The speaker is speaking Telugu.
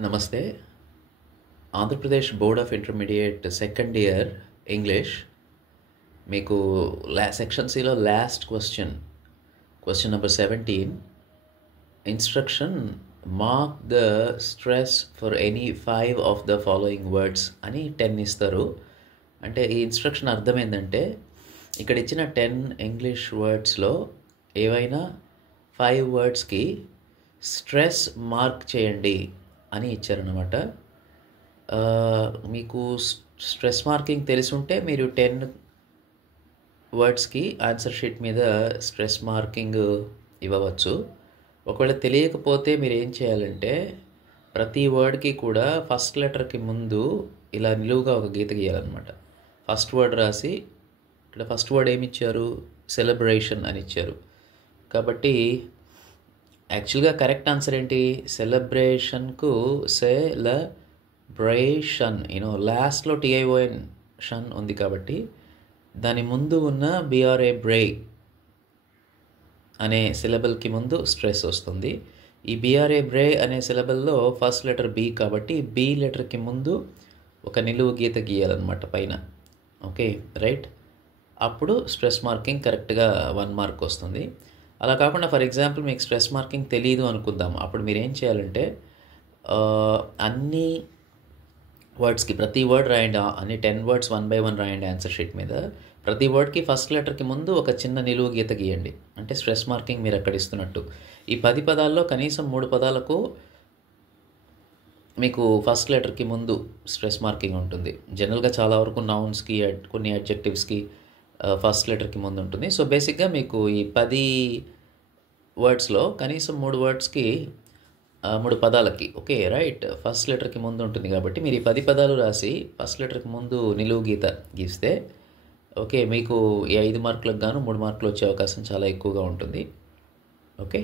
నమస్తే. Andhra Pradesh board of intermediate second year English మీకు సెక్షన్ సిలో last question number 17 instruction mark the stress for any 5 of the following words అని 10 ఇస్తారు. అంటే ఈ ఇన్స్ట్రక్షన్ అర్థం ఏంటంటే ఇక్కడ ఇచ్చిన 10 ఇంగ్లీష్ వర్డ్స్లో ఏవైనా 5 వర్డ్స్కి స్ట్రెస్ మార్క్ చేయండి అని ఇచ్చారన్నమాట. మీకు స్ట్రెస్ మార్కింగ్ తెలిసుంటే మీరు 10 వర్డ్స్కి ఆన్సర్ షీట్ మీద స్ట్రెస్ మార్కింగ్ ఇవ్వవచ్చు. ఒకవేళ తెలియకపోతే మీరు ఏం చేయాలంటే ప్రతి వర్డ్కి కూడా ఫస్ట్ లెటర్కి ముందు ఇలా నిలువుగా ఒక గీత గీయాలన్నమాట. ఫస్ట్ వర్డ్ రాసి ఇక్కడ ఫస్ట్ వర్డ్ ఏమి ఇచ్చారు, సెలబ్రేషన్ అని ఇచ్చారు. కాబట్టి యాక్చువల్గా కరెక్ట్ ఆన్సర్ ఏంటి, సెలబ్రేషన్కు సెలబ్రేషన్ లాస్ట్లో TION షన్ ఉంది కాబట్టి దాని ముందు ఉన్న BRA బ్రే అనే సిలబల్కి ముందు స్ట్రెస్ వస్తుంది. ఈ BRA బ్రే అనే సిలబల్లో ఫస్ట్ లెటర్ B కాబట్టి B లెటర్కి ముందు ఒక నిలువు గీత గీయాలన్నమాట పైన. ఓకే రైట్, అప్పుడు స్ట్రెస్ మార్కింగ్ కరెక్ట్గా 1 మార్క్ వస్తుంది. అలా కాకుండా ఫర్ ఎగ్జాంపుల్ మీకు స్ట్రెస్ మార్కింగ్ తెలియదు అనుకుందాం, అప్పుడు మీరు ఏం చేయాలంటే అన్ని వర్డ్స్కి ప్రతి వర్డ్ రాయండి, అన్ని 10 వర్డ్స్ 1 by 1 రాయండి ఆన్సర్ షీట్ మీద. ప్రతి వర్డ్కి ఫస్ట్ లెటర్కి ముందు ఒక చిన్న నిలువు గీత గీయండి, అంటే స్ట్రెస్ మార్కింగ్ మీరు అక్కడ ఇస్తున్నట్టు. ఈ 10 పదాల్లో కనీసం 3 పదాలకు మీకు ఫస్ట్ లెటర్కి ముందు స్ట్రెస్ మార్కింగ్ ఉంటుంది. జనరల్గా చాలా వరకు నౌన్స్కి కొన్ని అడ్జెక్టివ్స్కి ఫస్ట్ లెటర్కి ముందు ఉంటుంది. సో బేసిక్గా మీకు ఈ 10 వర్డ్స్లో కనీసం 3 వర్డ్స్కి 3 పదాలకి ఓకే రైట్ ఫస్ట్ లెటర్కి ముందు ఉంటుంది. కాబట్టి మీరు ఈ 10 పదాలు రాసి ఫస్ట్ లెటర్కి ముందు నిలువు గీత గీస్తే ఓకే మీకు ఈ 5 మార్కులకు గాను 3 మార్కులు వచ్చే అవకాశం చాలా ఎక్కువగా ఉంటుంది. ఓకే.